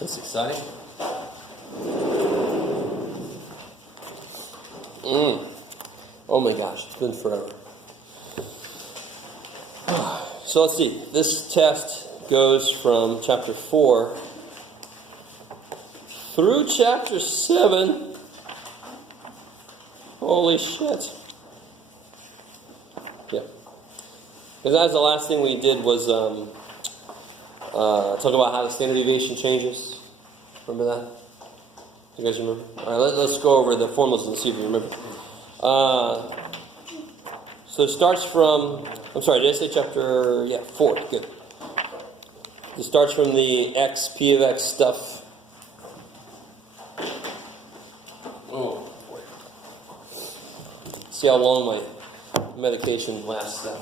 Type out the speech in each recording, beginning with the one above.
That's exciting. Oh my gosh, it's been forever. So let's see. This test goes from chapter 4 through chapter 7. Holy shit. Yeah. Because that's the last thing we did was talk about how the standard deviation changes. Remember that? You guys remember? All right, let's go over the formulas and see if you remember. So it starts from, I'm sorry, did I say chapter, 4, good. It starts from the x, p of x stuff. Oh, boy. See how long my medication lasts now.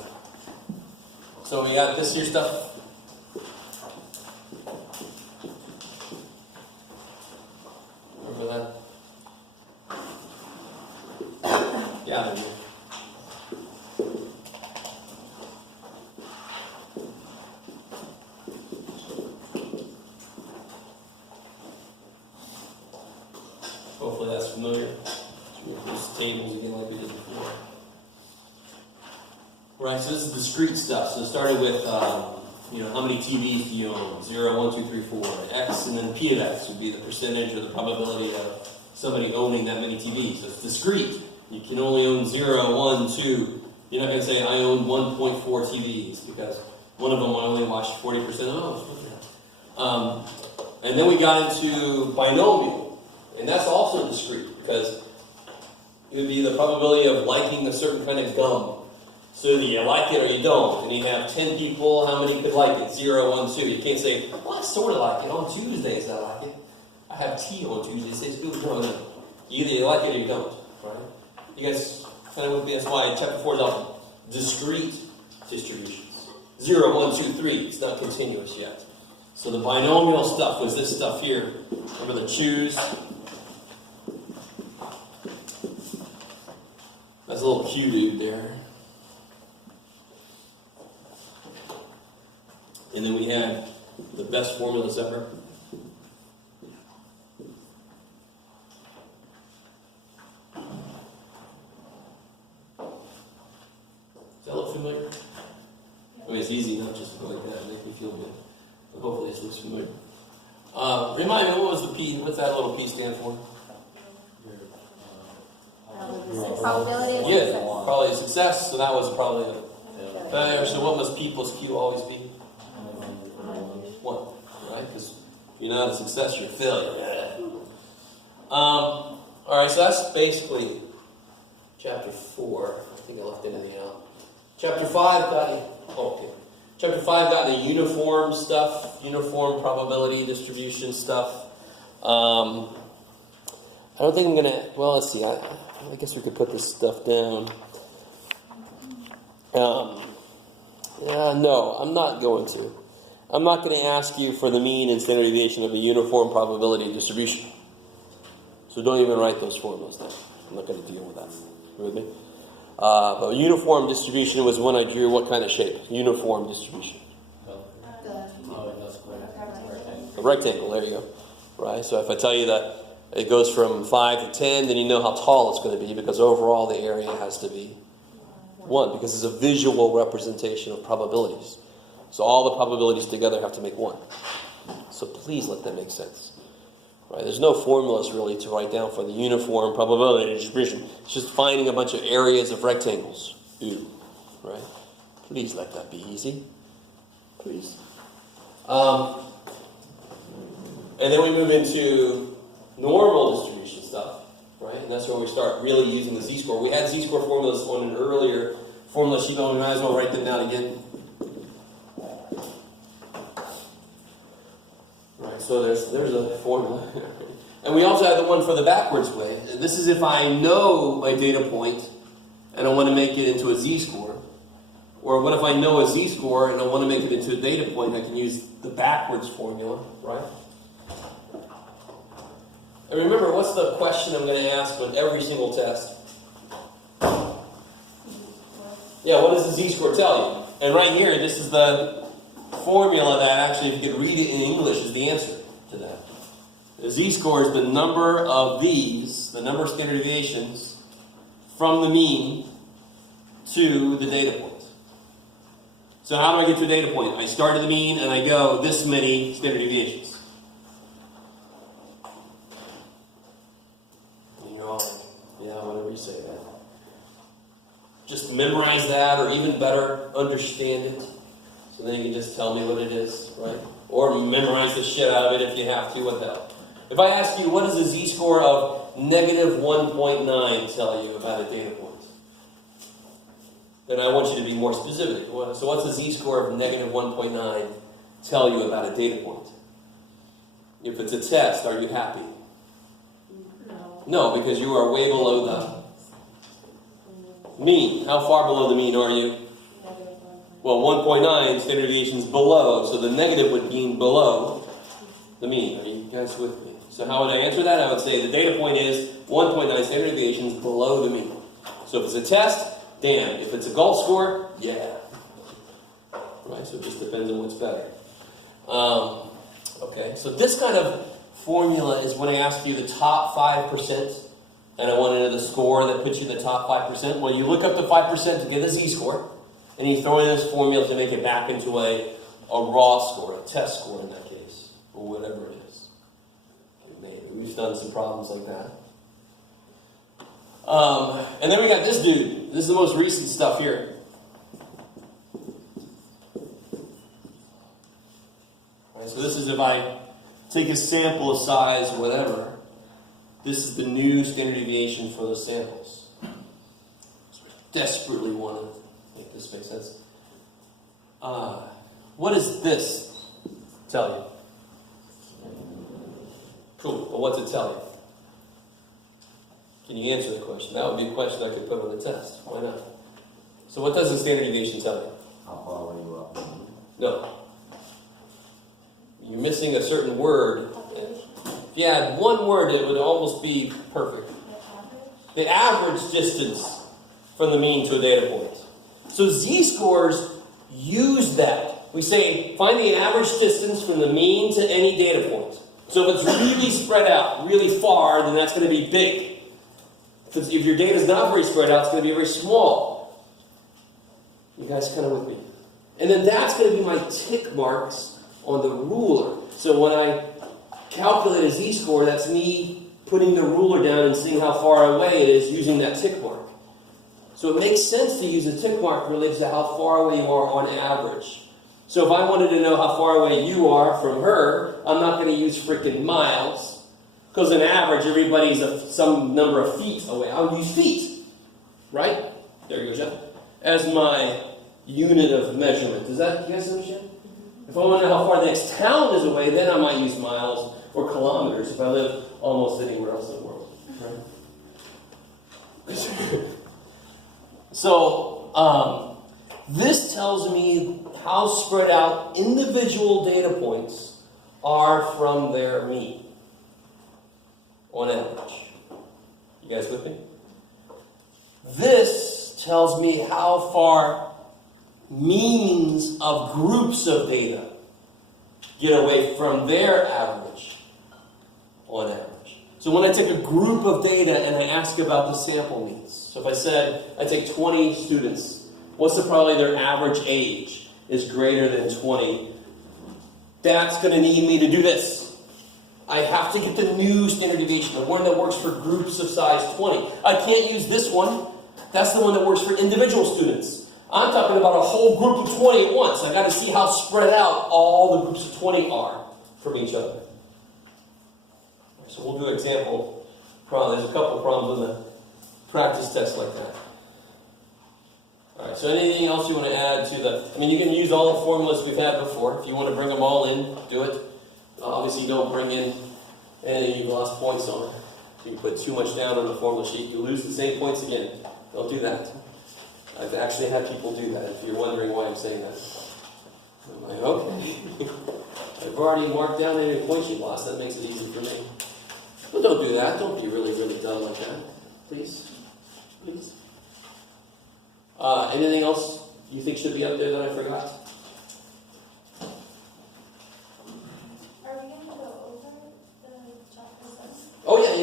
So we got this here stuff. Remember that? Yeah, I do. Hopefully that's familiar. These tables again like we did before. Right, so this is discrete stuff. So it started with, how many TVs do you own? 0, 1, 2, 3, 4. X, and then P of X would be the percentage or the probability of somebody owning that many TVs. So it's discrete. You can only own 0, 1, 2. You're not going to say, I own 1.4 TVs, because one of them I only watch 40% of. And then we got into binomial. And that's also discrete, because it would be the probability of liking a certain kind of gum. So either you like it or you don't. And you have 10 people, how many could like it? 0, 1, 2. You can't say, well, I sort of like it. On Tuesdays, I like it. I have tea on Tuesdays. It's good. No. Either you like it or you don't. Right? You guys kind of with me? That's why chapter 4 is often discrete distributions. 0, 1, 2, 3. It's not continuous yet. So the binomial stuff was this stuff here. Remember the choose? That's a little Q dude there. And then we had the best formulas ever. Does that look familiar? I mean, it's easy, not just go like that, make me feel good. But hopefully this looks familiar. Remind me, what was the P? What's that little P stand for? Probability of success. success. Probably success, so that was probably a failure. So what must P plus Q always be? 1, right? Because if you're not a success, you're a failure. Alright, so that's basically chapter 4. I think I left anything out. Chapter 5 got Chapter 5 got into uniform stuff, uniform probability distribution stuff. I don't think I'm going to, well, let's see. I guess we could put this stuff down. No, I'm not going to. I'm not going to ask you for the mean and standard deviation of a uniform probability distribution. So don't even write those formulas down. I'm not going to deal with that. You with me? But uniform distribution was when I drew what kind of shape? Uniform distribution. A rectangle, there you go. Right? So if I tell you that it goes from 5 to 10, then you know how tall it's going to be, because overall the area has to be 1, because it's a visual representation of probabilities. So all the probabilities together have to make 1. So please let that make sense. Right? There's no formulas really to write down for the uniform probability distribution. It's just finding a bunch of areas of rectangles. Right? Please let that be easy. Please. And then we move into normal distribution stuff. Right? And that's where we start really using the z-score. We had z-score formulas on an earlier formula sheet, but we might as well write them down again. Right, so there's a formula. And we also have the one for the backwards way. This is if I know my data point and I want to make it into a z-score. Or what if I know a z-score and I want to make it into a data point? I can use the backwards formula, right? And remember, what's the question I'm going to ask on every single test? Yeah, what does the z-score tell you? And right here, this is the formula that actually, if you could read it in English, is the answer. to that. The z-score is the number of these, the number of standard deviations from the mean to the data point. So how do I get to a data point? I start at the mean and I go this many standard deviations. And you're all like, yeah, whatever you say, man. Just memorize that, or even better, understand it. So then you can just tell me what it is, right? Or memorize the shit out of it if you have to, what the hell. If I ask you, what does the z-score of negative 1.9 tell you about a data point? Then I want you to be more specific. So what's the z-score of negative 1.9 tell you about a data point? If it's a test, are you happy? No, because you are way below the mean. How far below the mean are you? Well, 1.9 standard deviations below, so the negative would mean below the mean. Are you guys with me? So how would I answer that? I would say the data point is 1.9 standard deviations below the mean. So if it's a test, damn. If it's a golf score, yeah. Right, so it just depends on what's better. Okay, so this kind of formula is when I ask you the top 5%, and I want to know the score that puts you in the top 5%. Well, you look up the 5% to get a z-score, and you throw in this formula to make it back into a raw score, a test score in that case, or whatever it is. We've done some problems like that. And then we got this dude. This is the most recent stuff here. Right, so this is if I take a sample of size whatever. This is the new standard deviation for those samples. So I desperately want to make this make sense. What does this tell you? Cool, but what's it tell you? Can you answer the question? That would be a question I could put on the test. Why not? So what does the standard deviation tell you? How far away you are? No. You're missing a certain word. If you had one word, it would almost be perfect. The average distance from the mean to a data point. So z-scores use that. We say, find the average distance from the mean to any data point. So if it's really spread out, really far, then that's going to be big. If your data is not very spread out, it's going to be very small. You guys kind of with me? And then that's going to be my tick marks on the ruler. So when I calculate a z-score, that's me putting the ruler down and seeing how far away it is using that tick mark. So it makes sense to use a tick mark related to how far away you are on average. So if I wanted to know how far away you are from her, I'm not going to use freaking miles. Because on average, everybody's some number of feet away. I'll use feet. Right? There you go, Jeff. As my unit of measurement. Does that, you guys understand? If I want to know how far the next town is away, then I might use miles or kilometers if I live almost anywhere else in the world. Right? So, this tells me how spread out individual data points are from their mean on average. You guys with me? This tells me how far means of groups of data get away from their average on average. So when I take a group of data and I ask about the sample means, so if I said I take 20 students, what's the probability their average age is greater than 20? That's going to need me to do this. I have to get the new standard deviation, the one that works for groups of size 20. I can't use this one. That's the one that works for individual students. I'm talking about a whole group of 20 at once. I got to see how spread out all the groups of 20 are from each other. So we'll do an example problem. There's a couple of problems on the practice test like that. All right, so anything else you want to add to the... I mean, you can use all the formulas we've had before. If you want to bring them all in, do it. Obviously, you don't bring in anything you've lost points on. If you put too much down on the formula sheet, you lose the same points again. Don't do that. I've actually had people do that, if you're wondering why I'm saying that. I'm like, okay. I've already marked down any points you lost. That makes it easy for me. But don't do that. Don't be really, really dumb like that. Please. Please. Anything else you think should be up there that I forgot? Are we going to go over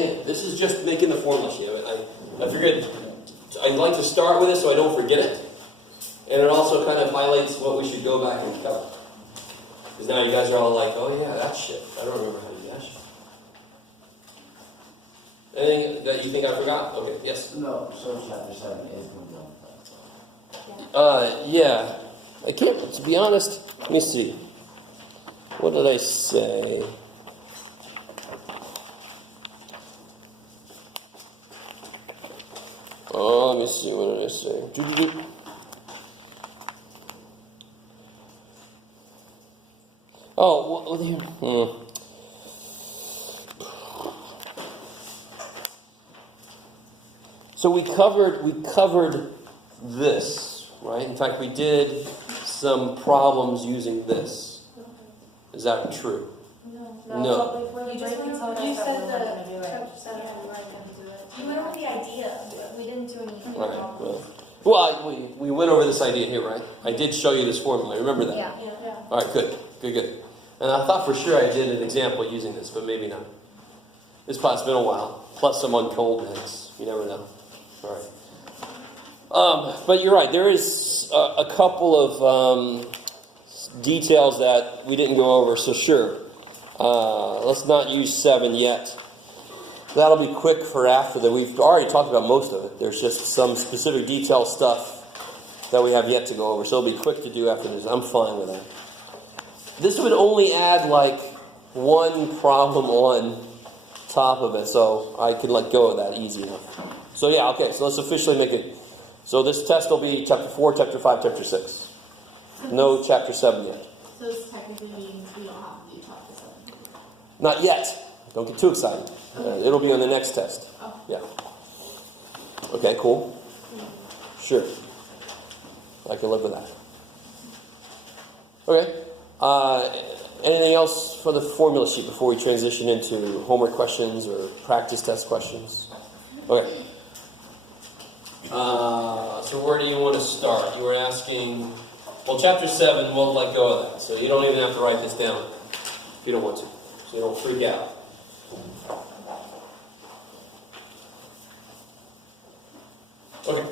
hey, this is just making the formula sheet. I figured I'd like to start with it so I don't forget it. And it also kind of highlights what we should go back and cover. Because now you guys are all like, oh yeah, that shit. I don't remember how to do that shit. Anything that you think I forgot? Okay, yes? No, so chapter 7 is going to go. Yeah. I can't, to be honest, let me see. What did I say? Oh, let me see. What did I say? Oh, well, So we covered this, right? In fact, we did some problems using this. Is that true? No. You just You told us that said we that weren't gonna do it. chapter 7 we weren't going to do it. You went over the idea, but we didn't do anything. All right. Well, we went over this idea here, right? I did show you this formula. Remember that? Yeah. Yeah. All right, good. And I thought for sure I did an example using this, but maybe not. It's been a while. Plus some untold minutes. You never know. All right. But you're right. There is a couple of details that we didn't go over, so sure. Let's not use 7 yet. That'll be quick for after that. We've already talked about most of it. There's just some specific detail stuff that we have yet to go over, so it'll be quick to do after this. I'm fine with that. This would only add like one problem on top of it, so I could let go of that easy enough. So yeah, okay, so let's officially make it. So this test will be chapter 4, chapter 5, chapter 6. No chapter 7 yet. So this technically means we don't have to do chapter 7. Not yet. Don't get too excited. It'll be on the next test. Oh. Yeah. Okay, cool. Sure. I can live with that. Okay. Anything else for the formula sheet before we transition into homework questions or practice test questions? Okay. So where do you want to start? You were asking, well, chapter 7, we'll let go of that. So you don't even have to write this down if you don't want to. So you don't freak out. Okay.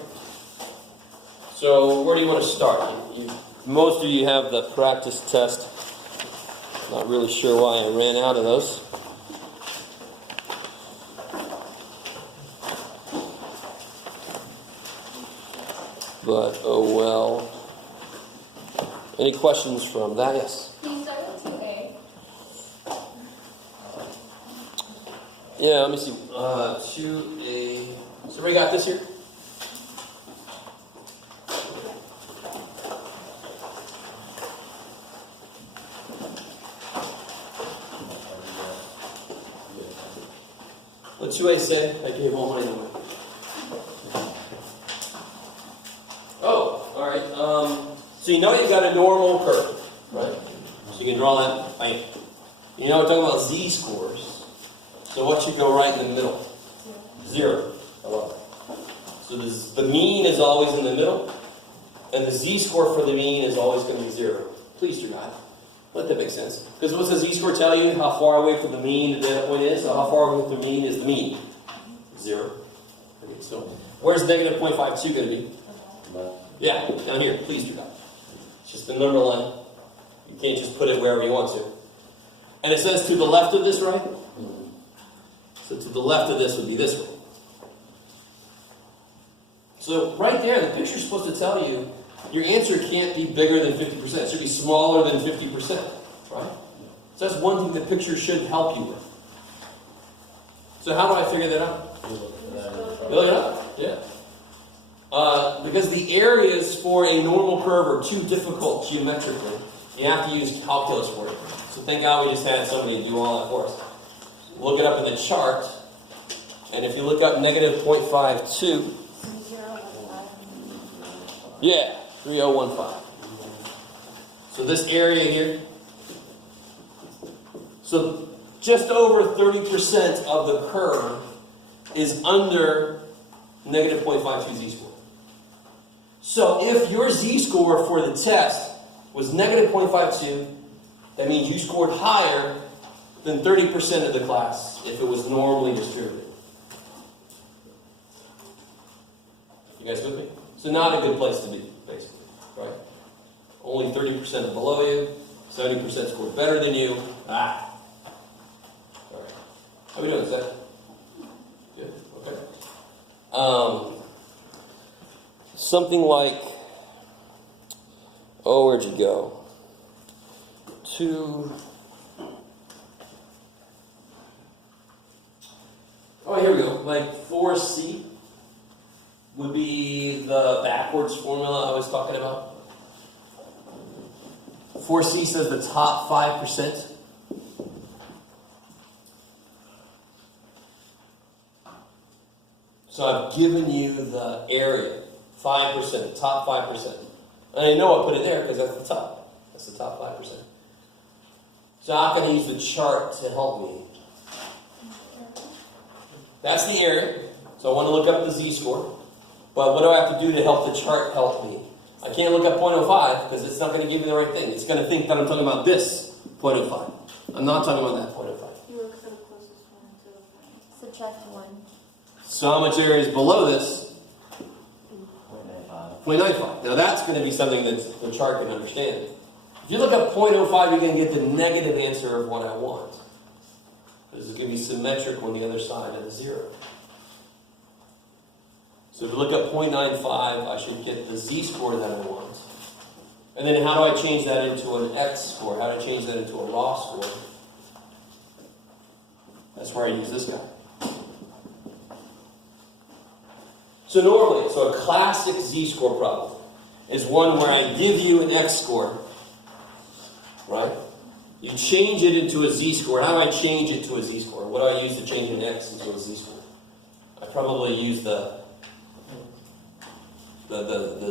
So where do you want to start? Most of you have the practice test. Not really sure why I ran out of those. But, oh well. Any questions from that? Yes? Can you start with 2A? Yeah, let me see. 2A. So everybody got this here? What 2A say? I gave all mine away. Oh, all right. So you know you've got a normal curve, right? So you can draw that. Bam. You know we're talking about z-scores. So what should go right in the middle? 0. I love it. So the mean is always in the middle, and the z-score for the mean is always going to be 0. Please do not. Let that make sense. Because what does the z-score tell you? How far away from the mean the data point is? So how far away from the mean is the mean? 0. Okay, so where's negative 0.52 going to be? Yeah, down here. Please do that. It's just the number line. You can't just put it wherever you want to. And it says to the left of this, right? So to the left of this would be this one. So right there, the picture's supposed to tell you your answer can't be bigger than 50%. It should be smaller than 50%, right? So that's one thing the picture should help you with. So how do I figure that out? Look it up? Yeah. Because the areas for a normal curve are too difficult geometrically. You have to use calculus for it. So thank God we just had somebody do all that for us. Look it up in the chart, and if you look up negative 0.52, yeah, 3015. So this area here, so just over 30% of the curve is under negative 0.52 z-score. So if your z-score for the test was negative 0.52, that means you scored higher than 30% of the class if it was normally distributed. You guys with me? So not a good place to be, basically, right? Only 30% below you, 70% scored better than you. All right. How we doing? Is that good? Okay. Something like, oh, where'd you go? Oh, here we go. Like 4C would be the backwards formula I was talking about. 4C says the top 5%. So I've given you the area, 5%, top 5%. And I know I put it there because that's the top. That's the top 5%. So I'm going to use the chart to help me. That's the area. So I want to look up the z-score. But what do I have to do to help the chart help me? I can't look up 0.05 because it's not going to give me the right thing. It's going to think that I'm talking about this 0.05. I'm not talking about that 0.05. You look for the closest one to the point. Subtract 1. So how much area is below this? 0.95. 0.95. Now that's going to be something that the chart can understand. If you look up 0.05, you're going to get the negative answer of what I want. This is going to be symmetric on the other side of the 0. So if you look up 0.95, I should get the z-score that I want. And then how do I change that into an x-score? How do I change that into a raw score? That's where I use this guy. So normally, so a classic z-score problem is one where I give you an x-score, right? You change it into a z-score. How do I change it to a z-score? What do I use to change an x into a z-score? I probably use the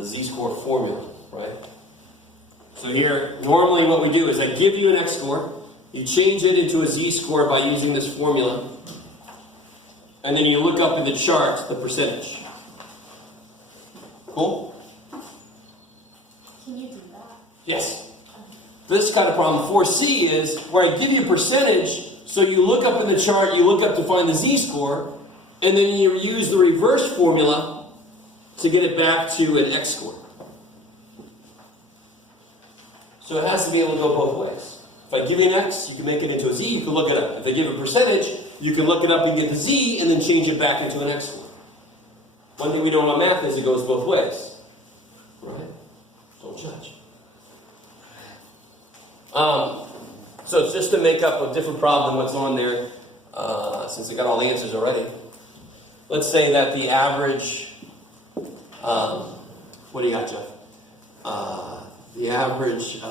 z-score formula, right? So here, normally what we do is I give you an x-score, you change it into a z-score by using this formula, and then you look up in the chart the percentage. Cool? Can you do that? Yes. This kind of problem, 4C, is where I give you a percentage, so you look up in the chart, you look up to find the z-score, and then you use the reverse formula to get it back to an x-score. So it has to be able to go both ways. If I give you an x, you can make it into a z, you can look it up. If I give a percentage, you can look it up and get the z, and then change it back into an x-score. One thing we know about math is it goes both ways. Right? Don't judge. So it's just to make up a different problem than what's on there, since I got all the answers already. Let's say that the average, what do you got, Jeff? The average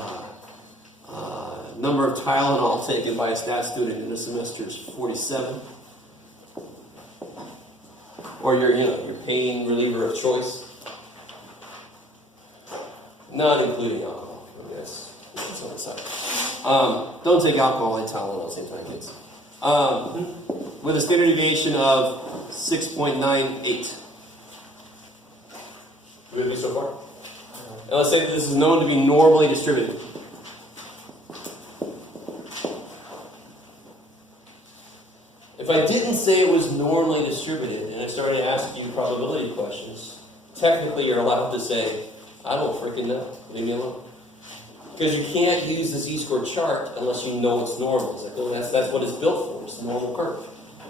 number of Tylenol taken by a stat student in a semester is 47. Or your pain reliever of choice. Not including alcohol, I guess. That's on the side. Don't take alcohol and Tylenol at the same time, kids. With a standard deviation of 6.98. You with me so far? And let's say that this is known to be normally distributed. If I didn't say it was normally distributed and I started asking you probability questions, technically you're allowed to say, I don't freaking know. Leave me alone. Because you can't use the z-score chart unless you know it's normal. It's like, oh, that's what it's built for. It's the normal curve.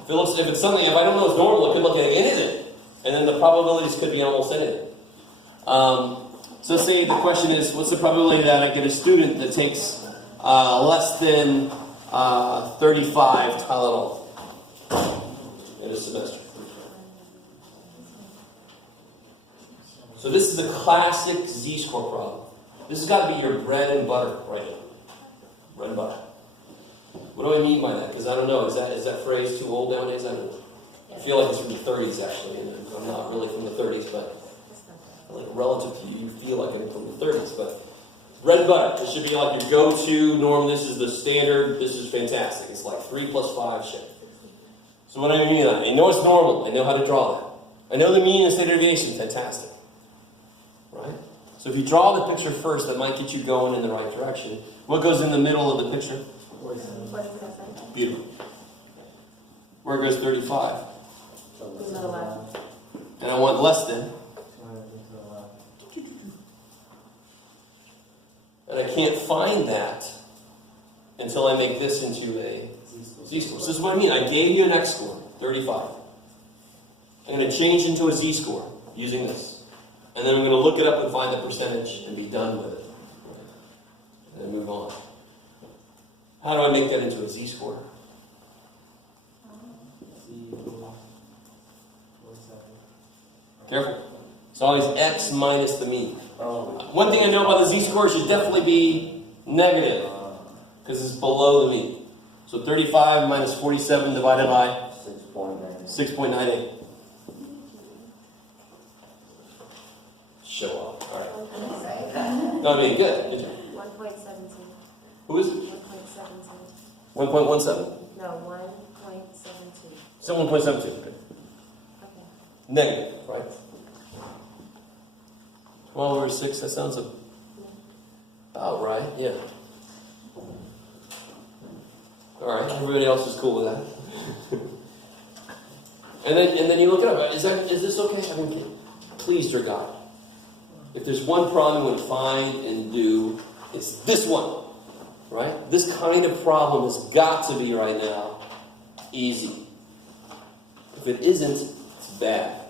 If it's something, if I don't know it's normal, it could look at anything. And then the probabilities could be almost anything. So say the question is, what's the probability that I get a student that takes less than 35 Tylenol in a semester? So this is a classic z-score problem. This has got to be your bread and butter right now. Bread and butter. What do I mean by that? Because I don't know. Is that phrase too old nowadays? I don't know. I feel like it's from the 30s actually, and I'm not really from the 30s, but like relative to you feel like I'm from the 30s. But bread and butter. This should be like your go-to norm. This is the standard. This is fantastic. It's like 3 + 5 shit. So what do I mean? I know it's normal. I know how to draw that. I know the mean and standard deviation. Fantastic. Right? So if you draw the picture first, that might get you going in the right direction. What goes in the middle of the picture? What is that? Beautiful. Where goes 35? To the left. And I want less than. And I can't find that until I make this into a z-score. So this is what I mean. I gave you an x score, 35. I'm going to change into a z-score using this. And then I'm going to look it up and find the percentage and be done with it. And then move on. How do I make that into a z-score? Careful. It's always x minus the mean. One thing I know about the z-score should definitely be negative because it's below the mean. So 35 minus 47 divided by 6.98. Show off. All right. No, I mean, good. Good job. 1.17. Who is it? 1.17. 1.17? No, 1.72. So 1.72. Okay. Okay. Negative, right? 12 over 6, that sounds about right, yeah. Alright, everybody else is cool with that. and then you look it up. Is this okay? I mean, please, dear God. If there's one problem you would find and do, it's this one. Right? This kind of problem has got to be right now easy. If it isn't, it's bad.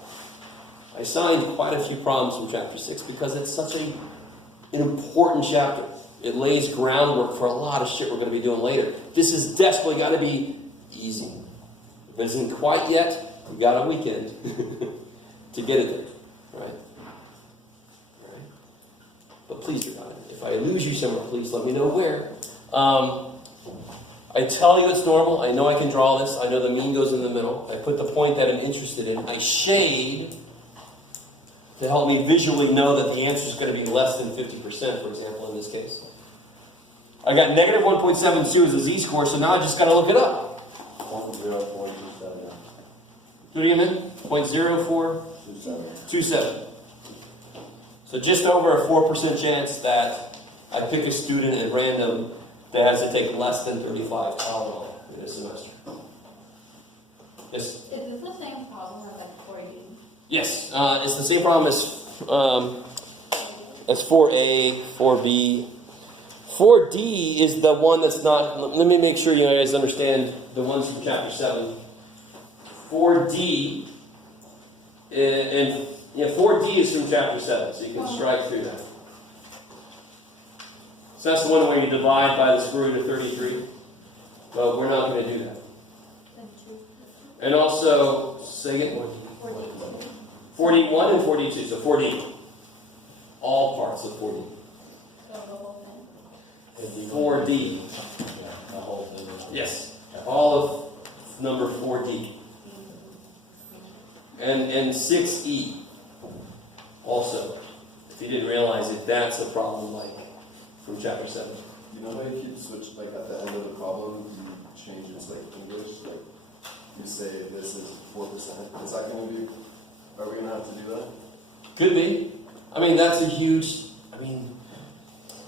I signed quite a few problems from chapter 6 because it's such an important chapter. It lays groundwork for a lot of shit we're going to be doing later. This has desperately got to be easy. If it isn't quite yet, we've got a weekend to get it there. Right? Right? But please, dear God, if I lose you somewhere, please let me know where. I tell you it's normal. I know I can draw this. I know the mean goes in the middle. I put the point that I'm interested in. I shade to help me visually know that the answer is going to be less than 50%, for example, in this case. I got negative 1.72 as a z-score, so now I just got to look it up. 0.0427. Do it again, then. 0.0427. So just over a 4% chance that I pick a student at random that has to take less than 35 Tylenol in a semester. Yes? Is this the same problem as like 4D? Yes, it's the same problem as 4A, 4B. 4D is the one that's not. Let me make sure you guys understand the ones from chapter 7. 4D, and 4D is from chapter 7, so you can strike through that. So that's the one where you divide by the square root of 33. Well, we're not going to do that. And also, say it. 41 and 42, so 40. All parts of 40. So the whole thing. 4D. The whole thing. Yes. All of number 4D. And 6E. Also. If you didn't realize it, that's a problem like from chapter 7. You know how you keep switch, like at the end of the problem, you change it to like English, like you say this is 4%. Is that going to be, are we going to have to do that? Could be. I mean, that's a huge,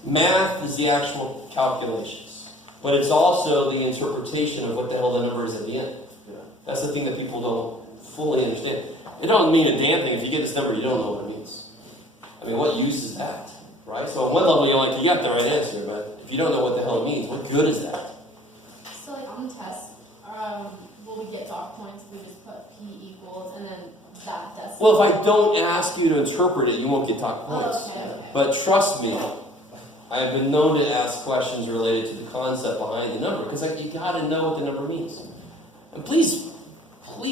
math is the actual calculations. But it's also the interpretation of what the hell the number is at the end. Yeah. That's the thing that people don't fully understand. It don't mean a damn thing. If you get this number, you don't know what it means. I mean, what use is that? Right? So on one level, you're like, you got the right answer, but if you don't know what the hell it means, what good is that? So like on the test, will we get dot points if we just put P equals and then that decimal? Well, if I don't ask you to interpret it, you won't get top points. Oh, okay. But trust me, I have been known to ask questions related to the concept behind the number, because you got to know what the number means. And please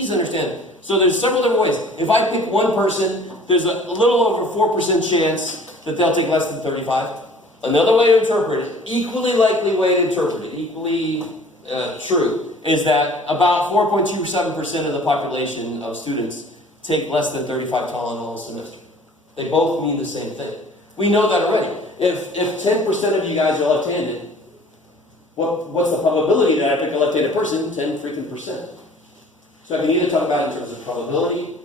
understand. So there's several different ways. If I pick one person, there's a little over 4% chance that they'll take less than 35. Another way to interpret it, equally likely way to interpret it, equally true, is that about 4.27% of the population of students take less than 35 Tylenol a semester. They both mean the same thing. We know that already. If 10% of you guys are left-handed, what's the probability that I pick a left-handed person? 10 freaking percent. So I can either talk about it in terms of probability,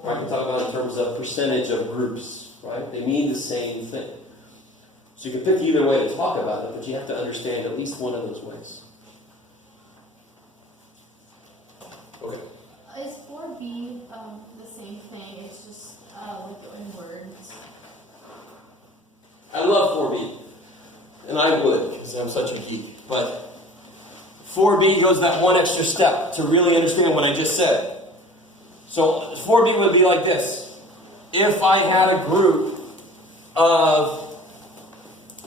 or I can talk about it in terms of percentage of groups, right? They mean the same thing. So you can pick either way to talk about it, but you have to understand at least one of those ways. Okay. Is 4B the same thing? It's just like in words. I love 4B, and I would, because I'm such a geek, but 4B goes that one extra step to really understand what I just said. So 4B would be like this. If I had a group of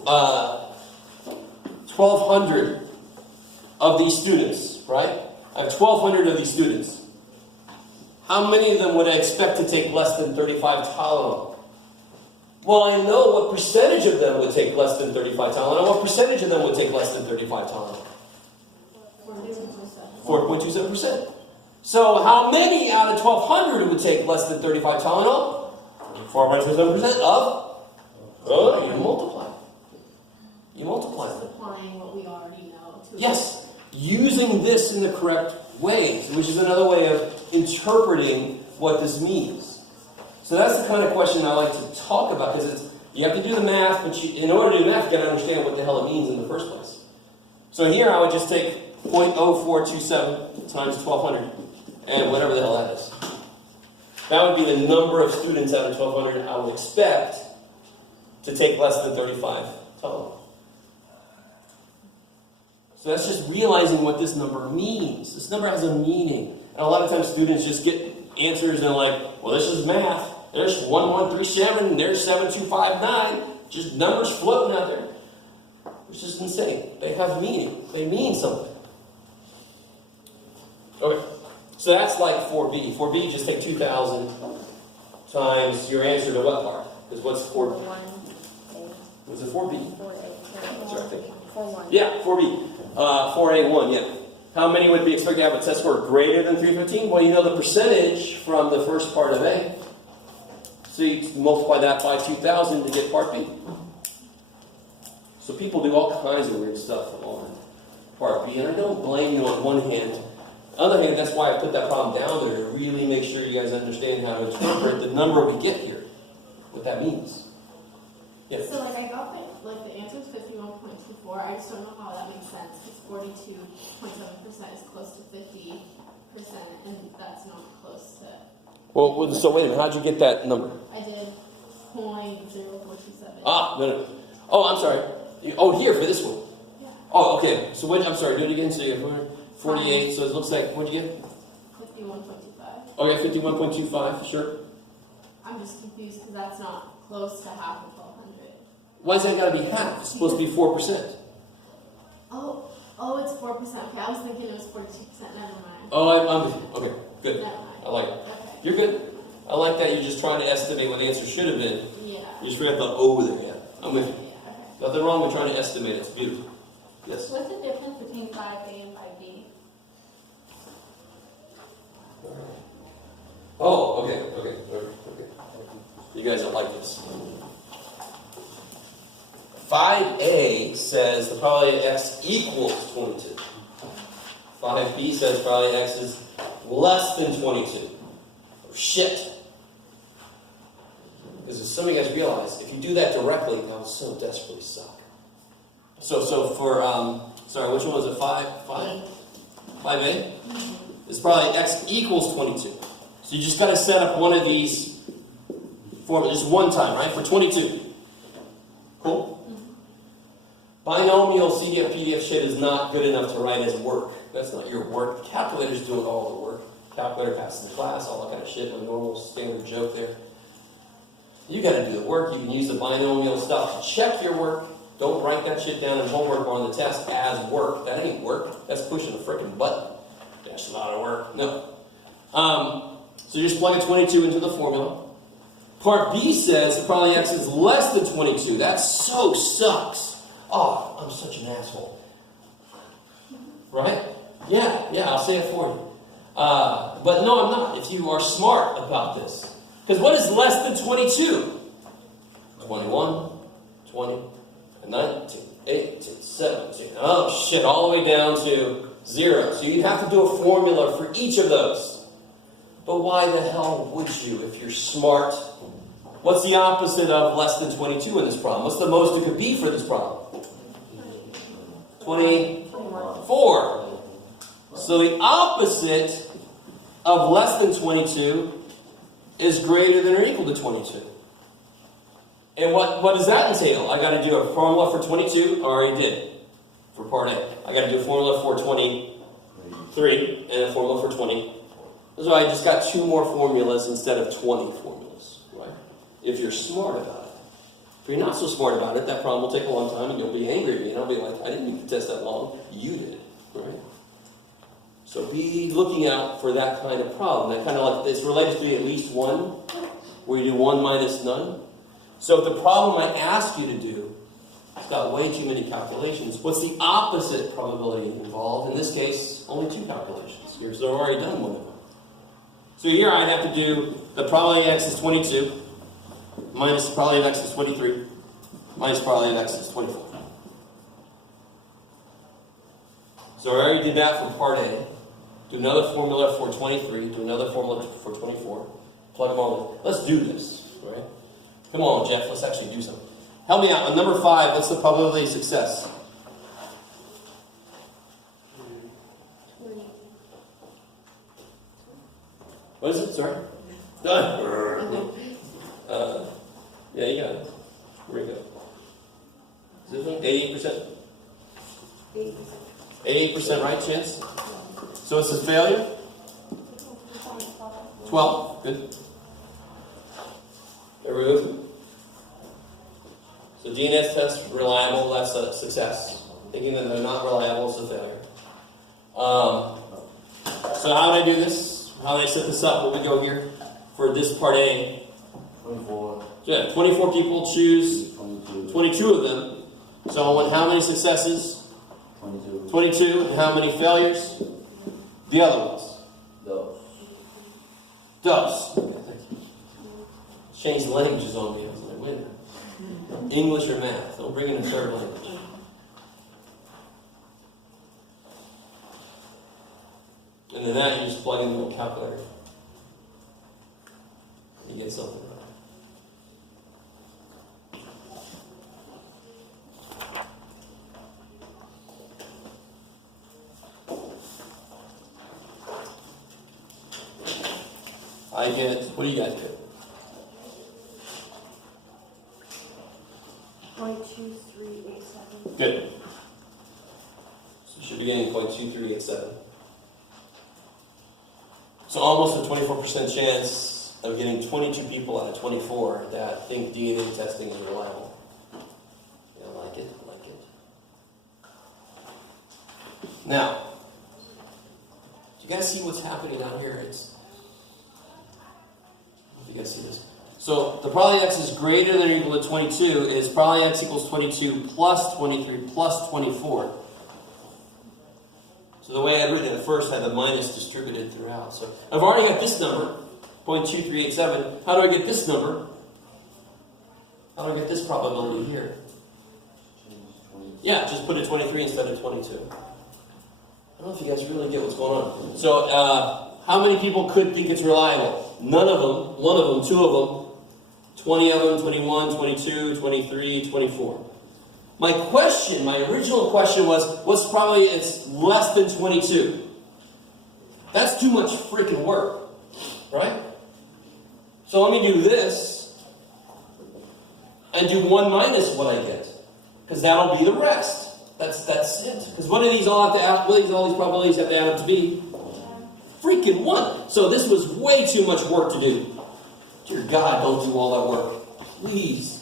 1,200 of these students, right? I have 1,200 of these students. How many of them would I expect to take less than 35 Tylenol? Well, I know what percentage of them would take less than 35 Tylenol. What percentage of them would take less than 35 Tylenol? 4.27%. So how many out of 1,200 would take less than 35 Tylenol? 4.27% of? Oh, you multiply. You multiply. Just applying what we already know to Yes, using this in the correct ways, which is another way of interpreting what this means. So that's the kind of question I like to talk about, because you have to do the math, but in order to do the math, you got to understand what the hell it means in the first place. So here I would just take 0.0427 times 1,200, and whatever the hell that is. That would be the number of students out of 1,200 I would expect to take less than 35 Tylenol. So that's just realizing what this number means. This number has a meaning. And a lot of times students just get answers and they're like, well, this is math. There's 1137, there's 7259. Just numbers floating out there. It's just insane. They have meaning. They mean something. Okay. So that's like 4B. 4B, just take 2,000 times your answer to what part? Because what's 4B? 4-1. What's it 4B? 4-8. Sorry, I think. 4-1. Yeah, 4B. 4A1, yeah. How many would be expected to have a test score greater than 315? Well, you know the percentage from the first part of A. So you multiply that by 2,000 to get part B. So people do all kinds of weird stuff on part B, and I don't blame you on one hand. On the other hand, that's why I put that problem down there, to really make sure you guys understand how to interpret the number we get here, what that means. Yes? So I got the answer is 51.24. I just don't know how that makes sense, because 42.7% is close to 50%, and that's not close to. Well, so wait a minute, how'd you get that number? I did 0.0427. No. Oh, I'm sorry. Oh, here for this one. Yeah. Oh, okay. So what? I'm sorry. Do it again. So you have 48. So it looks like what'd you get? 51.25. Okay, 51.25. Sure. I'm just confused because that's not close to half of 1,200. Why is that got to be half? It's supposed to be 4%. Oh, it's 4%. Okay, I was thinking it was 42%. Never mind. Oh, I'm with you. Okay, good. Never mind. I like it. Okay. You're good. I like that. You're just trying to estimate what the answer should have been. Yeah. You just forgot the O there. Yeah, I'm with you. Yeah. Okay. Nothing wrong with trying to estimate. It's beautiful. Yes. What's the difference between 5A and 5B? Oh, okay. You guys don't like this. 5A says the probability of X equals 22. 5B says probability of X is less than 22. Oh, shit. Because as some of you guys realize, if you do that directly, that would so desperately suck. So for, sorry, which one was it? 5A? It's probably X equals 22. So you just got to set up one of these formulas just one time, right? For 22. Cool? Binomial CDF PDF shit is not good enough to write as work. That's not your work. The calculator's doing all the work. Calculator passes the class, all that kind of shit, my normal standard joke there. You got to do the work. You can use the binomial stuff to check your work. Don't write that shit down in homework or on the test as work. That ain't work. That's pushing a freaking button. That's a lot of work. No. So you just plug a 22 into the formula. Part B says that probably X is less than 22. That so sucks. Oh, I'm such an asshole. Right? Yeah, I'll say it for you. But no, I'm not. If you are smart about this. Because what is less than 22? 21, 20, 19, 18, 17. Oh shit, all the way down to 0. So you'd have to do a formula for each of those. But why the hell would you if you're smart? What's the opposite of less than 22 in this problem? What's the most it could be for this problem? 24. So the opposite of less than 22 is greater than or equal to 22. And what does that entail? I got to do a formula for 22. I already did for part A. I got to do a formula for 23 and a formula for 20. So I just got 2 more formulas instead of 20 formulas, right? If you're smart about it. If you're not so smart about it, that problem will take a long time and you'll be angry at me and I'll be like, I didn't make the test that long. You did, right? So be looking out for that kind of problem. That kind of like, it's related to at least 1, where you do 1 minus none. So if the problem I ask you to do, it's got way too many calculations, what's the opposite probability involved? In this case, only 2 calculations. Here's I've already done one of them. So here I'd have to do the probability of x is 22, minus the probability of x is 23, minus the probability of x is 24. So I already did that for part A. Do another formula for 23, do another formula for 24. Plug them all in. Let's do this, right? Come on, Jeff, let's actually do something. Help me out. On number 5, what's the probability of success? 3. What is it? Sorry? Done. Yeah, you got it. Where you go? Is this one? 88%? 88% right chance? So it's a failure? 12. Good. Everybody with me? So DNS test, reliable, that's a success. Thinking that they're not reliable is a failure. So how do I do this? How do I set this up? What we go here for this part A? 24. So yeah, 24 people choose 22. 22 of them. So how many successes? 22. 22. And how many failures? The other ones. Those. Okay, thank you. Change the languages on me. I was like, wait a minute. English or math? Don't bring in a third language. And then that you just plug in the little calculator. You get something right. I get, what do you guys get? 0.2387. Good. So you should be getting 0.2387. So almost a 24% chance of getting 22 people out of 24 that think DNA testing is reliable. Yeah, I like it, I like it. Now, do you guys see what's happening out here? If you guys see this. So the probability x is greater than or equal to 22 is probability x equals 22 plus 23 plus 24. So the way I'd written it at first had the minus distributed throughout. So I've already got this number, 0.2387. How do I get this number? How do I get this probability here? Yeah, just put a 23 instead of 22. I don't know if you guys really get what's going on. So how many people could think it's reliable? None of them, 1 of them, 2 of them, 20 of them, 21, 22, 23, 24. My original question was, what's probably it's less than 22? That's too much freaking work, right? So let me do this and do 1 minus what I get, because that'll be the rest. That's it. Because what do these all have to add? What do all these probabilities have to add up to be? Freaking 1. So this was way too much work to do. Dear God, don't do all that work. Please.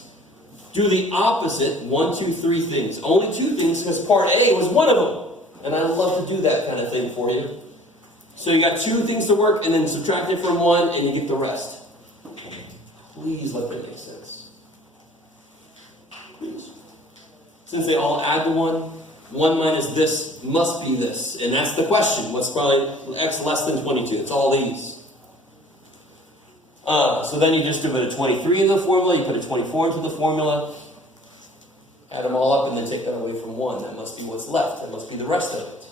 Do the opposite, 1, 2, 3 things. Only 2 things, because part A was one of them. And I love to do that kind of thing for you. So you got 2 things to work, and then subtract it from 1, and you get the rest. Please let that make sense. Please. Since they all add to 1, 1 minus this must be this. And that's the question. What's probably x less than 22? It's all these. So then you just put a 23 in the formula, you put a 24 into the formula, add them all up, and then take that away from 1. That must be what's left. That must be the rest of it.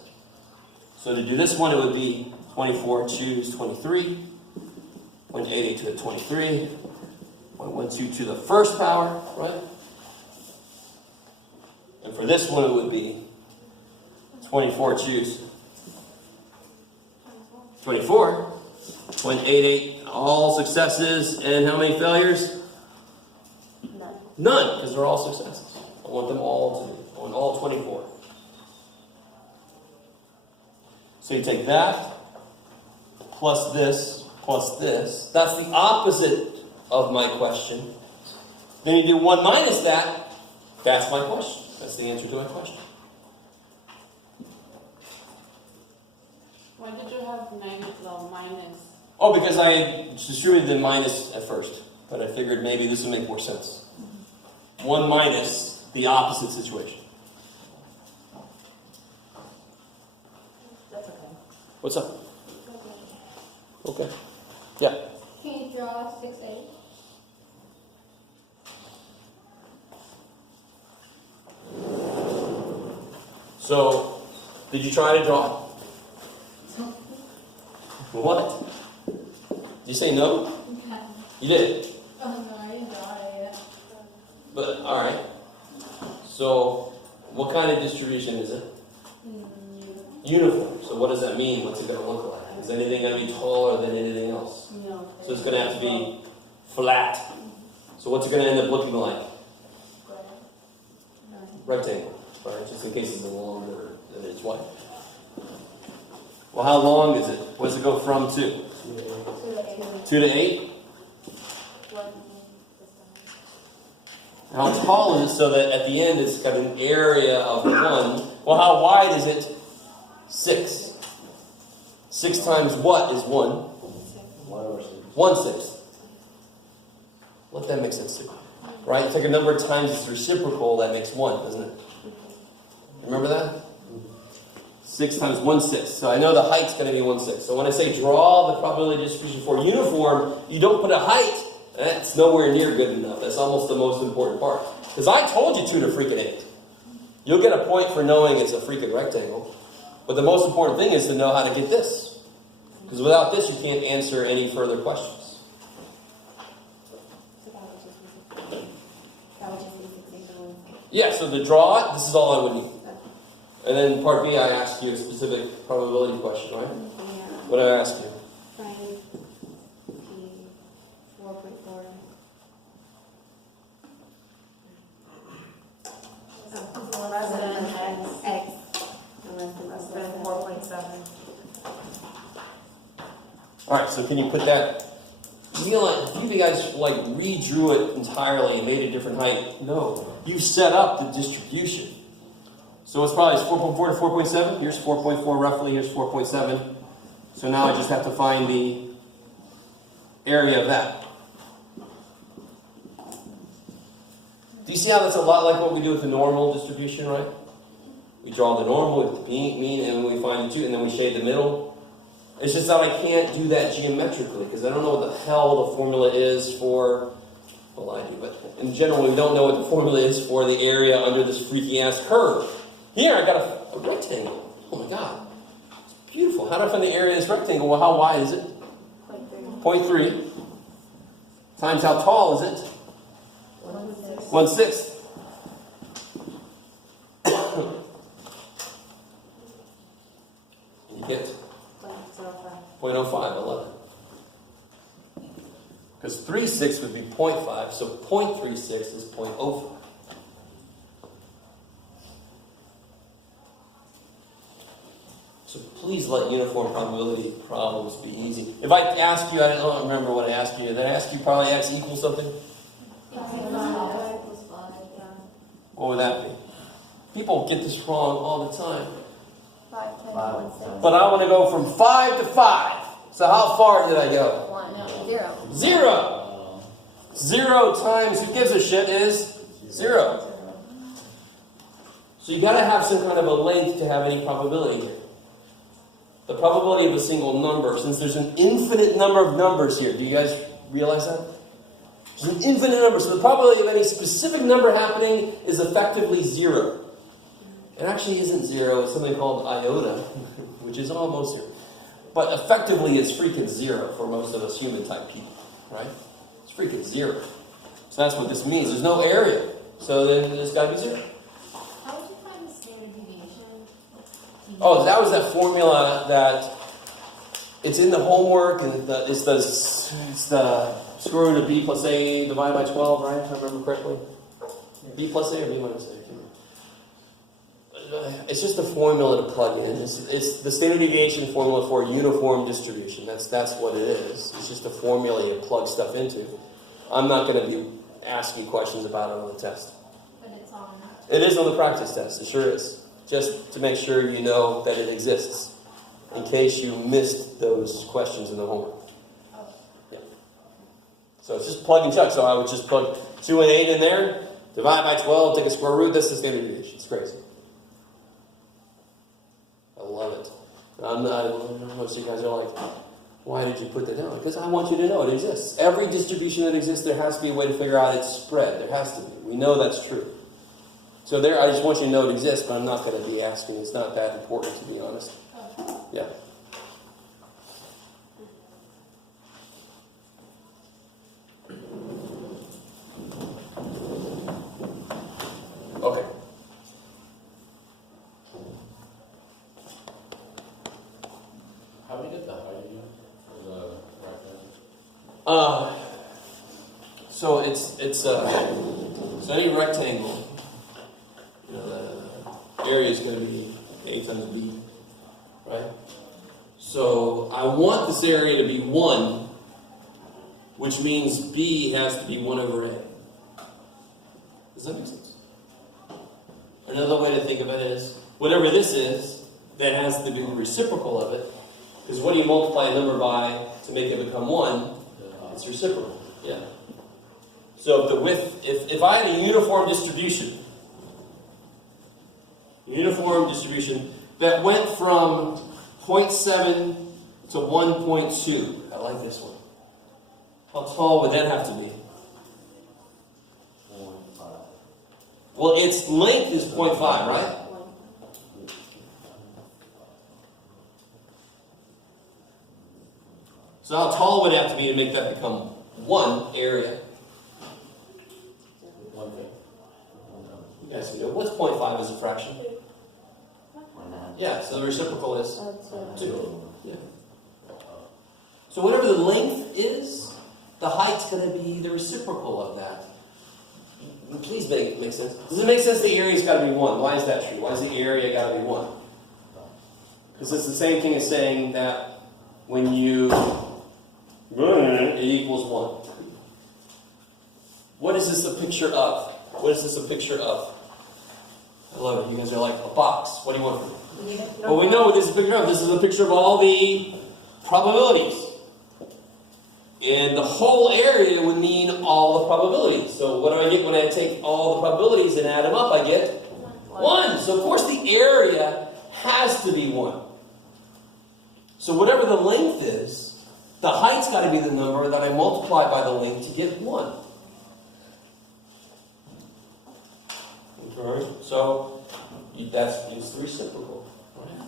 So to do this one, it would be 24 choose 23, 0.88 to a 23, 0.12 to the first power, right? And for this one, it would be 24 choose. 24. 0.88, all successes, and how many failures? None. None, because they're all successes. I want them all to be. I want all 24. So you take that, plus this, plus this. That's the opposite of my question. Then you do 1 minus that. That's my question. That's the answer to my question. Why did you have negative minus? Oh, because I distributed the minus at first. But I figured maybe this would make more sense. 1 minus the opposite situation. That's okay. What's up? Okay. Yeah. Can you draw 6/8? So, did you try to draw? What? Did you say no? You did. Oh no, I didn't draw it yet. But, alright. So, what kind of distribution is it? Uniform. So what does that mean? What's it going to look like? Is anything going to be taller than anything else? No. So it's going to have to be flat. So what's it going to end up looking like? Rectangle. Right? Just in case it's longer than it's wide. Well, how long is it? What does it go from to? 2 to 8? How tall is it so that at the end it's got an area of 1? Well, how wide is it? 6. 6 times what is 1? 1/6. Let that make sense too. Right? Take a number of times its reciprocal, that makes 1, doesn't it? Remember that? 6 times 1/6. So I know the height's going to be 1/6. So when I say draw the probability distribution for uniform, you don't put a height. That's nowhere near good enough. That's almost the most important part. Because I told you 2 to freaking 8. You'll get a point for knowing it's a freaking rectangle. But the most important thing is to know how to get this. Because without this, you can't answer any further questions. That would just be 16. Yeah, so to draw it, this is all I would need. And then part B, I asked you a specific probability question, right? Yeah. What did I ask you? Find P 4.4. Less than X. Less than 4.7. Alright, so can you put that? You guys like redrew it entirely and made a different height. No. You set up the distribution. So it's probably 4.4 to 4.7. Here's 4.4 roughly, here's 4.7. So now I just have to find the area of that. Do you see how that's a lot like what we do with the normal distribution, right? We draw the normal with the mean, and we find the 2, and then we shade the middle. It's just that I can't do that geometrically, because I don't know what the hell the formula is for, well, I do, but in general, we don't know what the formula is for the area under this freaky-ass curve. Here, I got a rectangle. Oh my god. It's beautiful. How do I find the area of this rectangle? Well, how wide is it? 0.3. Times how tall is it? 1/6. And you get 0.05, I love it. Because 3/6 would be 0.5, so 0.36 is 0.05. So please let uniform probability problems be easy. If I ask you, I don't remember what I asked you. Did I ask you probably x equals something? What would that be? People get this wrong all the time. 5 times 1/6. But I want to go from 5 to 5. So how far did I go? 1, 0. 0. 0 times who gives a shit is 0. So you got to have some kind of a length to have any probability here. The probability of a single number, since there's an infinite number of numbers here. Do you guys realize that? There's an infinite number. So the probability of any specific number happening is effectively 0. It actually isn't 0. It's something called iota, which is almost 0. But effectively, it's freaking 0 for most of us human-type people, right? It's freaking 0. So that's what this means. There's no area. So then there's got to be 0. How would you find the standard deviation? Oh, that was that formula that it's in the homework, and it's the square root of b plus a divided by 12, right? If I remember correctly. B plus a or b minus a? I can't remember. It's just a formula to plug in. It's the standard deviation formula for a uniform distribution. That's what it is. It's just a formula you plug stuff into. I'm not going to be asking questions about it on the test. But it's on. It is on the practice test. It sure is. Just to make sure you know that it exists, in case you missed those questions in the homework. Yeah. So it's just plug and chug. So I would just plug 2 and 8 in there, divide by 12, take a square root. That's the standard deviation. It's crazy. I love it. Most of you guys are like, why did you put that down? Because I want you to know it exists. Every distribution that exists, there has to be a way to figure out its spread. There has to be. We know that's true. So there, I just want you to know it exists, but I'm not going to be asking. It's not that important, to be honest. Yeah. Okay. How do we get the height again? For the rectangle? So so any rectangle, the area is going to be A times B, right? So I want this area to be 1, which means B has to be 1 over A. Does that make sense? Another way to think of it is, whatever this is, that has to be the reciprocal of it, because what do you multiply a number by to make it become 1? It's reciprocal, yeah. So if I had a uniform distribution that went from 0.7 to 1.2, I like this one. How tall would that have to be? 0.5. Well, its length is 0.5, right? So how tall would it have to be to make that become 1 area? 1 thing. You guys know what's 0.5 as a fraction? 1.5. Yeah, so the reciprocal is That's 2. Yeah. So whatever the length is, the height's going to be the reciprocal of that. Please make it make sense. Does it make sense the area's got to be 1? Why is that true? Why is the area got to be 1? Because it's the same thing as saying that when you it equals 1. What is this a picture of? What is this a picture of? I love it. You guys are like, a box. What do you want from me? Well, we know what this is a picture of. This is a picture of all the probabilities. And the whole area would mean all the probabilities. So what do I get when I take all the probabilities and add them up? I get 1. So of course the area has to be 1. So whatever the length is, the height's got to be the number that I multiply by the length to get 1. Okay, so it's the reciprocal. Right?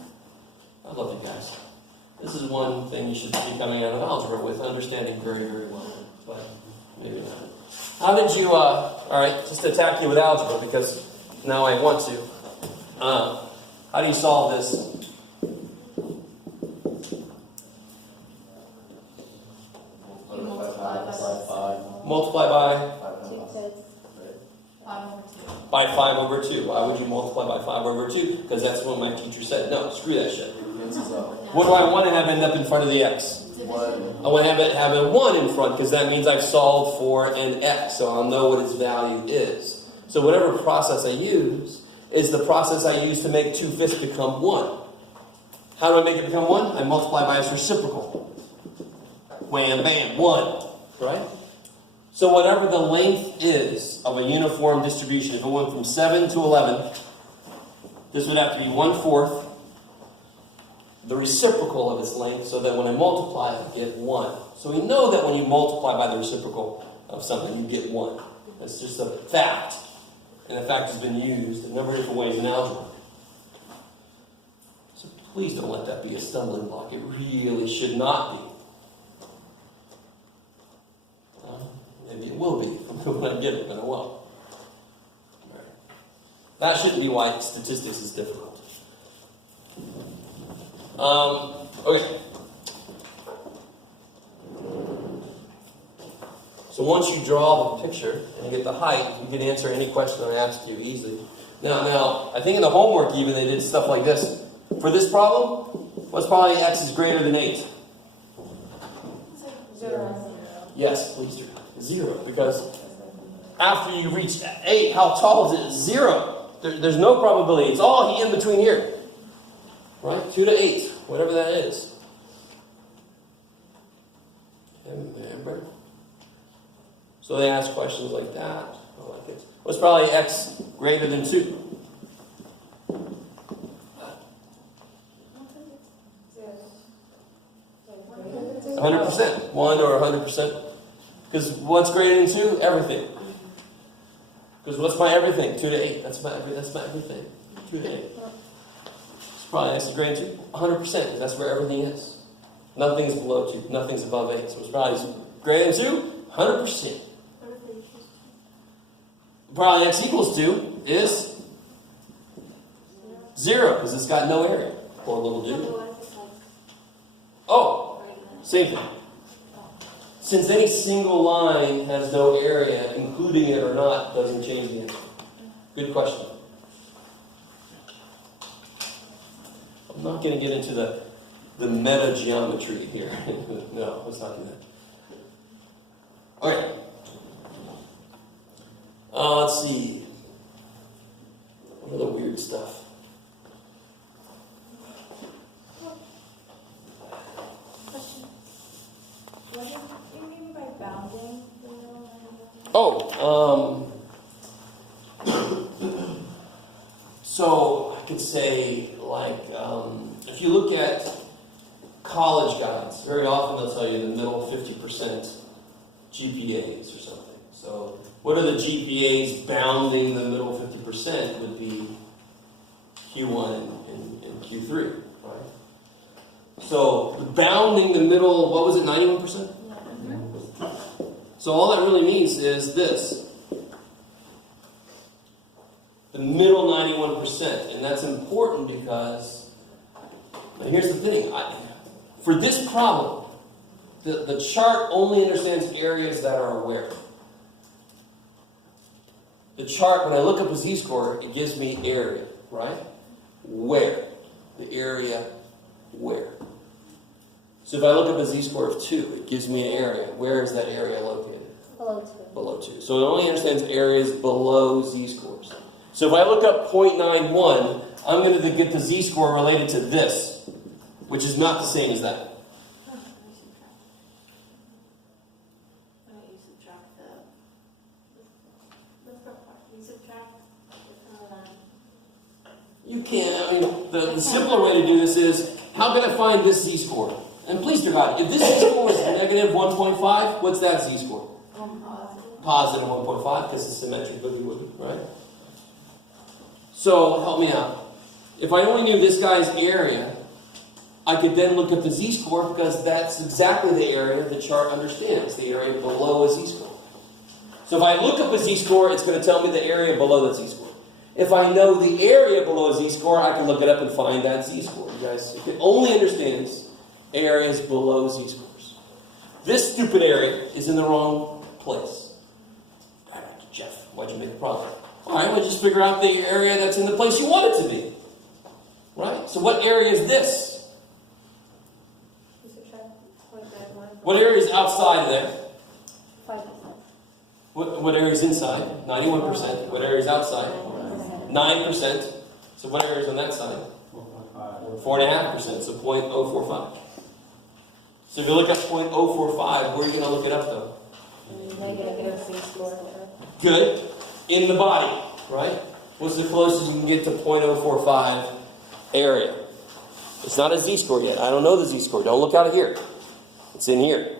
I love you guys. This is one thing you should be coming out of algebra with, understanding very, very well. But maybe not. How did you, alright, just attack you with algebra because now I want to. How do you solve this? Multiply by? 5 over 2. By 5 over 2. Why would you multiply by 5 over 2? Because that's what my teacher said. No, screw that shit. What do I want to have end up in front of the x? Division. I want to have a 1 in front because that means I've solved for an x, so I'll know what its value is. So whatever process I use is the process I use to make 2/5 become 1. How do I make it become 1? I multiply by its reciprocal. Wham, bam, 1. Right? So whatever the length is of a uniform distribution, if it went from 7 to 11, this would have to be 1/4 the reciprocal of its length, so that when I multiply, I get 1. So we know that when you multiply by the reciprocal of something, you get 1. That's just a fact. And the fact has been used a number of different ways in algebra. So please don't let that be a stumbling block. It really should not be. Maybe it will be when I get didn't, but I will. That shouldn't be why statistics is difficult. Okay. So once you draw the picture and you get the height, you can answer any question I ask you easily. Now, I think in the homework even they did stuff like this. For this problem, what's probably x is greater than 8? 0. Yes, please do. 0, because after you reach 8, how tall is it? 0. There's no probability. It's all in between here. Right? 2 to 8, whatever that is. Remember? So they ask questions like that. I like it. What's probably x greater than 2? 100%. 1 or 100%. Because what's greater than 2? Everything. Because what's my everything? 2 to 8. That's my everything. 2 to 8. It's probably x is greater than 2. 100%. Because that's where everything is. Nothing's below 2. Nothing's above 8. So it's probably greater than 2. 100%. Probably x equals 2 is 0. Because it's got no area. Poor little dude. Oh, same thing. Since any single line has no area, including it or not doesn't change the answer. Good question. I'm not going to get into the meta geometry here. No, let's not do that. Okay. Let's see. What are the weird stuff? What do you mean by bounding? So I could say, like, if you look at college guides, very often they'll tell you the middle 50% GPAs or something. So what are the GPAs bounding the middle 50% would be Q1 and Q3, right? So bounding the middle, what was it, 91%? So all that really means is this. The middle 91%. And that's important because, and here's the thing. For this problem, the chart only understands areas that are where. The chart, when I look up a z-score, it gives me area, right? Where. The area where. So if I look up a z-score of 2, it gives me an area. Where is that area located? Below 2. Below 2. So it only understands areas below z-scores. So if I look up 0.91, I'm going to get the z-score related to this, which is not the same as that. You can't. I mean, the simpler way to do this is, how can I find this z-score? And please, dear God, if this z-score is negative 1.5, what's that z-score? Positive 1.5, because it's symmetric boogie-woogie, right? So, help me out. If I only knew this guy's area, I could then look at the z-score, because that's exactly the area the chart understands, the area below a z-score. So if I look up a z-score, it's going to tell me the area below the z-score. If I know the area below a z-score, I can look it up and find that z-score. You guys, it only understands areas below z-scores. This stupid area is in the wrong place. Jeff, why'd you make a problem? All right, well, just figure out the area that's in the place you want it to be. Right? So what area is this? What area is outside of there? 5%. What area is inside? 91%. What area is outside? 9%. So what area is on that side? 4.5%. So 0.045. So if you look up 0.045, where are you going to look it up though? Negative z-score. Good. In the body, right? What's the closest you can get to 0.045 area? It's not a z-score yet. I don't know the z-score. Don't look out of here. It's in here.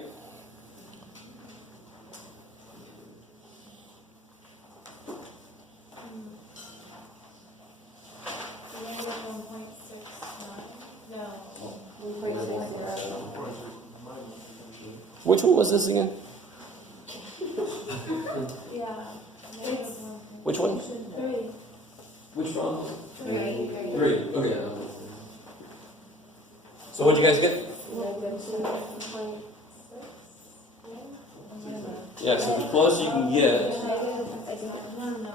Which one was this again? Yeah. Which one? 3. Which one? 3. 3. Okay. So what'd you guys get? Negative 2.6. Yeah, so the closest you can get, Negative, I think, negative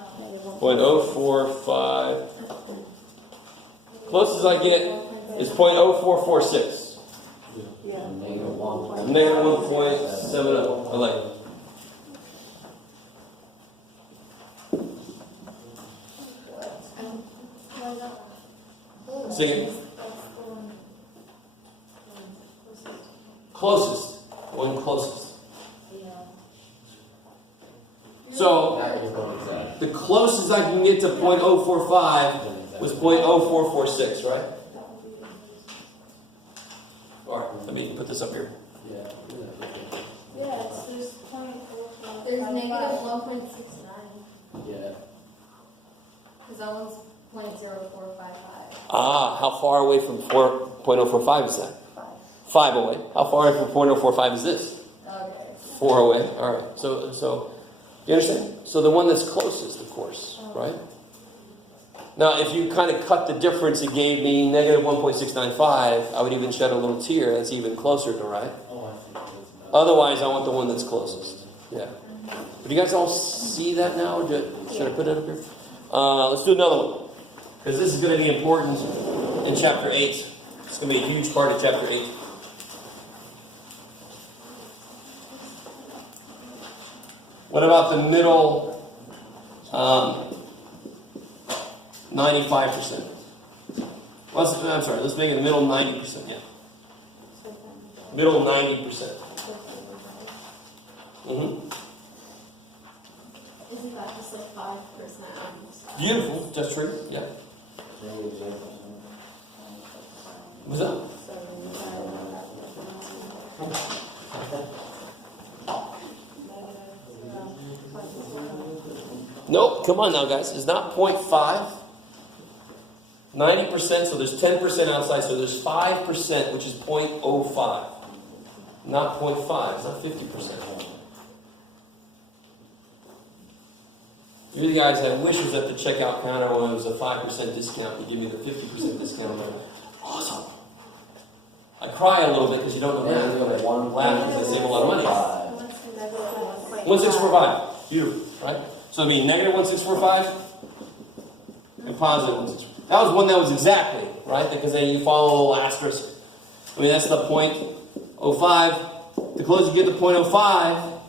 0.045. Closest I get is 0.0446. Yeah. Negative 1. Negative 1.70. I like it. Sing it. Closest. One closest. So, That is what exact. the closest I can get to 0.045 was 0.0446, right? Alright, let me put this up here. Yeah. Yeah, it's there's 0.04. There's negative 1.69, Yeah. because that one's 0.0455. Ah, how far away from 4.045 is that? 5 away. How far away from 0.045 is this? Okay. 4 away. Alright, so, you understand? So the one that's closest, of course, right? Now, if you kind of cut the difference, it gave me negative 1.695. I would even shed a little tear. That's even closer to right. Oh, I think it is. Otherwise, I want the one that's closest. Yeah. But you guys all see that now? Or should I put it up here? Let's do another one. Because this is going to be important in chapter 8. It's going to be a huge part of chapter 8. What about the middle 95%? I'm sorry, let's make it the middle 90%, yeah. Middle 90%. Mm-hmm. Isn't that just like 5%? Beautiful, just true, yeah. What's that? Nope, come on now, guys. It's not 0.5. 90%, so there's 10% outside, so there's 5%, which is 0.05. Not 0.5, it's not 50%. You guys had wishes at the checkout counter when it was a 5% discount. They give me the 50% discount. Like, awesome. I cry a little bit because you don't know how to laugh because I save a lot of money. 1645. Beautiful, right? So I mean negative 1645 and positive 1645. That was one that was exactly, right? Because then you follow a little asterisk. I mean, that's the 0.05. The closest you get to 0.05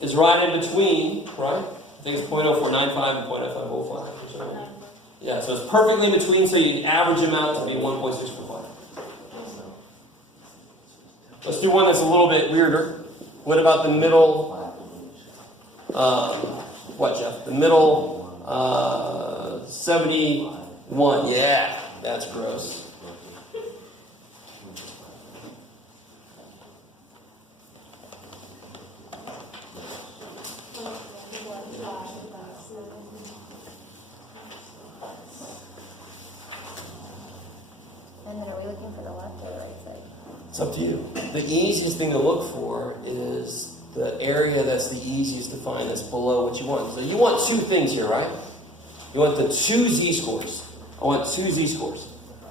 is right in between, right? I think it's 0.0495 and 0.0505. Yeah, so it's perfectly in between, so you average them out to be 1.645. Let's do one that's a little bit weirder. What about the middle? What, Jeff? The middle 71. Yeah, that's gross. And then are we looking for the left or the right side? It's up to you. The easiest thing to look for is the area that's the easiest to find that's below what you want. So you want two things here, right? You want the two z-scores. I want two z-scores.